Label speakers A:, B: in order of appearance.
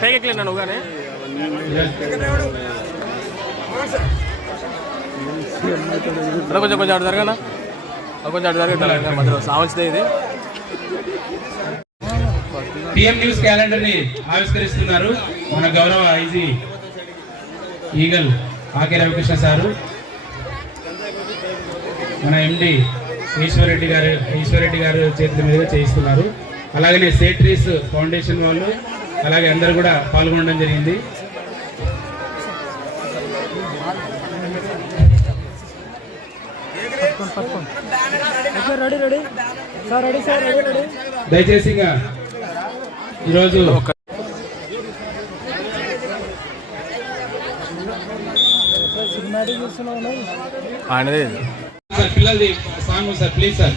A: ಹೇಗೆ
B: ಕ್ಲೀನ್ ನಾನು ಹೋಗಾನೆ ಕೊಂಚ ಕೊಂಚ ಆಡ್ದಾರ కొంచెం అటు జరగనా మధ్యలో సావచ్చుదే ఇది.
A: పిఎం న్యూస్ క్యాలెండర్ని ఆవిష్కరిస్తున్నారు మన గౌరవ IG Eagle Aake Ravikrishna sir. మన ఎండి ఈశ్వరెడ్డి గారు ఈశ్వరెడ్డి గారు చేతుల మీదుగా చేయిస్తున్నారు. అలాగనే సేట్రీస్ ఫౌండేషన్ వాళ్ళు అలాగే అందరూ కూడా పాల్గొనడం జరిగింది.
C: Ready ready. Sir ready sir ready ready.
A: దయచేసి ఇంకా ఈరోజు
B: ఆయనదే.
A: సార్ పిల్లలది సాంగ్ సార్ ప్లీజ్ సార్.